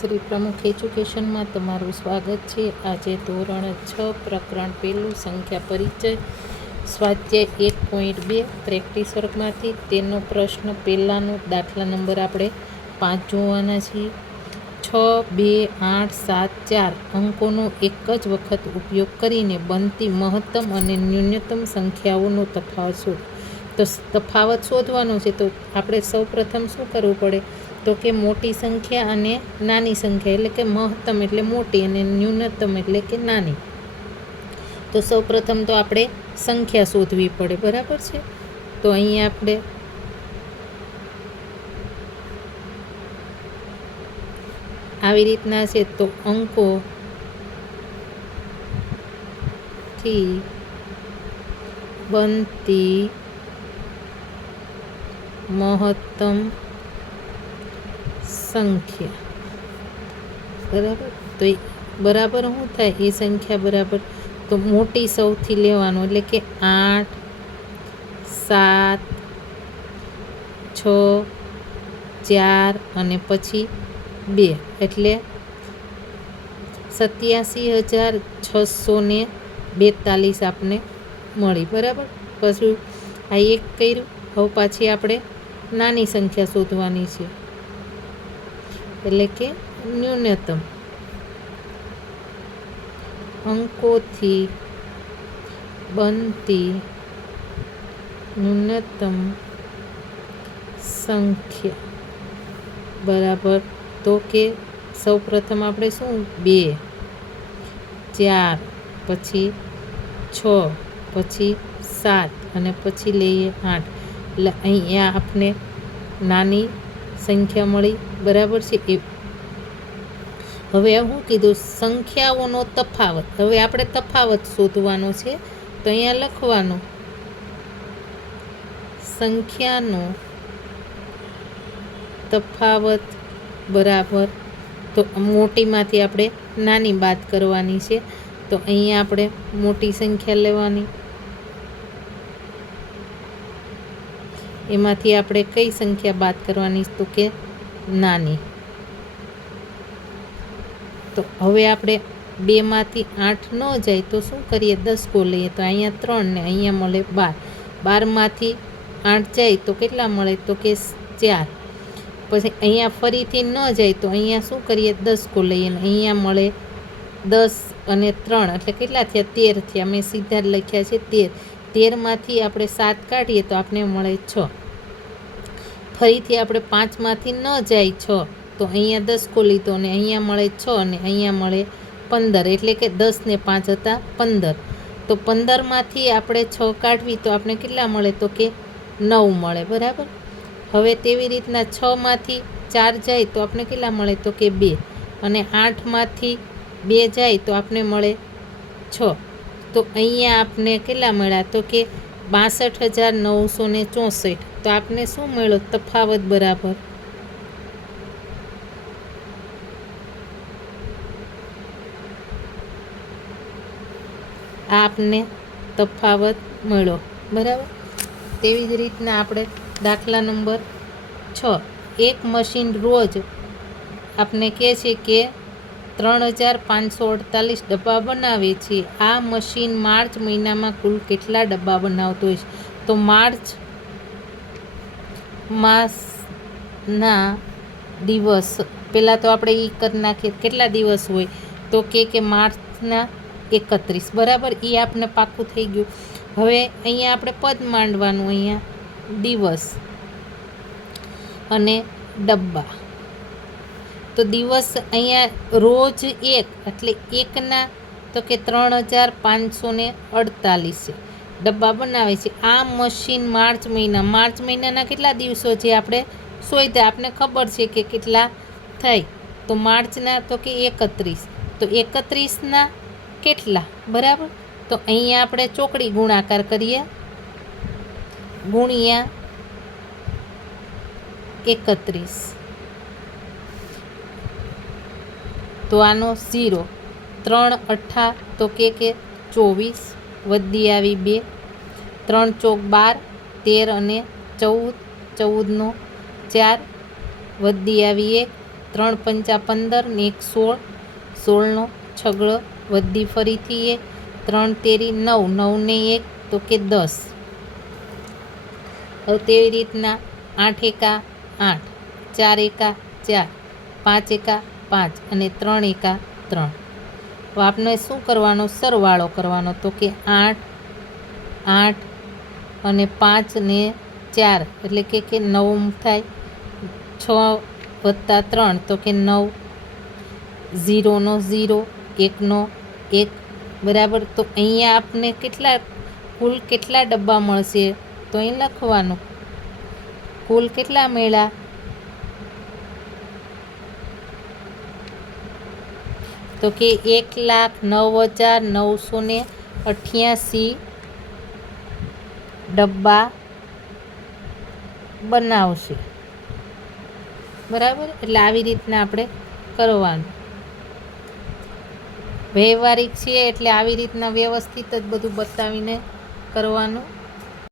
શ્રી પ્રમુખ એજ્યુકેશનમાં તમારું સ્વાગત છે। આજે ધોરણ 6 પ્રકરણ 1 સંખ્યા પરિચય સ્વાધ્યાય 1.2 પ્રેક્ટિસ વર્કમાંથી તેનો પ્રશ્ન પહેલાંનો દાખલા નંબર આપણે 5 જોવાના છીએ। 6, 2, 8, 7, 4 અંકોનો એક જ વખત ઉપયોગ કરીને બનતી મહત્તમ અને ન્યૂનતમ સંખ્યાઓનો તફાવત શોધો। તો તફાવત શોધવાનો છે તો આપણે સૌ પ્રથમ શું કરવું પડે તો કે મોટી સંખ્યા અને નાની સંખ્યા એટલે કે મહત્તમ એટલે મોટી અને ન્યૂનતમ એટલે કે નાની। તો સૌ પ્રથમ તો આપણે સંખ્યા શોધવી પડે, બરાબર છે। તો અહીંયા આપણે આવી રીતના છે તો અંકોથી બનતી મહત્તમ સંખ્યા બરાબર। તો બરાબર શું થાય એ સંખ્યા બરાબર તો મોટી સૌથી લેવાનું એટલે કે 8, 7, 6, 4 અને પછી 2 એટલે 87,642 આપને મળી, બરાબર। પછી આ એક કર્યું, હવે પાછી આપણે નાની સંખ્યા શોધવાની છે એટલે કે ન્યૂનતમ અંકોથી બનતી ન્યૂનતમ સંખ્યા બરાબર તો કે સૌ પ્રથમ આપણે શું 2, 4 પછી 6 પછી 7 અને પછી લઈએ 8 એટલે અહીંયા આપણે નાની સંખ્યા મળી, બરાબર છે। એ હવે શું કીધું સંખ્યાઓનો તફાવત, હવે આપણે તફાવત શોધવાનો છે તો અહીંયા લખવાનું સંખ્યાનો તફાવત બરાબર તો મોટીમાંથી આપણે નાની બાદ કરવાની છે તો અહીંયા આપણે મોટી સંખ્યા લેવાની, એમાંથી આપણે કઈ સંખ્યા બાદ કરવાની તો કે નાની। તો હવે આપણે 2 માંથી 8 ન જાય તો શું કરીએ 10 લઈએ તો અહીંયા 3 ને અહીંયા મળે 12, 12 માંથી 8 જાય તો કેટલા મળે તો કે 4, પછી અહીંયા ફરીથી ન જાય તો અહીંયા શું કરીએ 10 લઈએ ને અહીંયા મળે 10 અને 3 એટલે કેટલા થયા 13 થયા, મેં સીધા જ લખ્યા છે 13, 13 માંથી આપણે 7 કાઢીએ તો આપણે મળે 6, ફરીથી આપણે 5 માંથી ન જાય 6 તો અહીંયા 10 લીધો અને અહીંયા મળે 6 અને અહીંયા મળે 15 એટલે કે 10 ને 5 હતા 15, તો 15 માંથી આપણે 6 કાઢવી તો આપણે કેટલા મળે તો કે 9 મળે, બરાબર। હવે તેવી રીતના 6 માંથી 4 જાય તો આપણે કેટલા મળે તો કે 2 અને 8 માંથી 2 જાય તો આપણે મળે 6, તો અહીંયા આપણે કેટલા મળ્યા તો કે 62,964, તો આપણે શું મળ્યો તફાવત બરાબર આપને તફાવત મળ્યો, બરાબર। તેવી જ રીતના આપણે દાખલા નંબર 6, એક મશીન રોજ આપને કહે છે કે 3,548 ડબ્બા બનાવે છે। આ મશીન માર્ચ મહિનામાં કુલ કેટલા ડબ્બા બનાવતો હોય છે? તો માર્ચ માસના દિવસ પહેલાં તો આપણે એ કરી નાખીએ કેટલા દિવસ હોય તો કે માર્ચના 31, બરાબર। એ આપણે પાક્કું થઈ ગયું। હવે અહીંયા આપણે પદ માંડવાનું, અહીંયા દિવસ અને ડબ્બા, તો દિવસ અહીંયા રોજ એક એટલે એકના તો કે 3,548 ડબ્બા બનાવે છે। આ મશીન માર્ચ મહિનાના કેટલા દિવસો છે આપણે શોધ્યા, આપણે ખબર છે કે કેટલા થાય તો માર્ચના તો કે 31, તો 31ના કેટલા, બરાબર। તો અહીંયા આપણે ચોકડી ગુણાકાર કરીએ ગુણ્યા 31, તો આનો 0, 3 8 તો કે 24 વધી આવી 2, 3 ચોક 12, 13 અને 14, 14 નો 4 વધી આવી 1 3 પંચા 15 ને 1 16, 16નો છગડો વધી ફરીથી 3 તેરી 9, 9 ને 1 તો કે 10. હવે તેવી રીતના 8 એકા 8, 4 એકા 4, 5 એકા 5 અને 3 એકા 3. તો આપણે શું કરવાનો? સરવાળો કરવાનો. તો કે 8, 8 અને 5 ને 4 એટલે કે 9 થાય. 6 વત્તા 3 તો કે 9, 0નો 0, 1નો 1, બરાબર. તો અહીંયા આપને કુલ કેટલા ડબ્બા મળશે? તો અહીં લખવાનું કુલ કેટલા મળ્યા? તો કે 1,09,988 ડબ્બા બનાવશે, બરાબર. એટલે આવી રીતના આપણે કરવાનું. વ્યવહારિક છે એટલે આવી રીતના વ્યવસ્થિત જ બધું બતાવીને કરવાનું.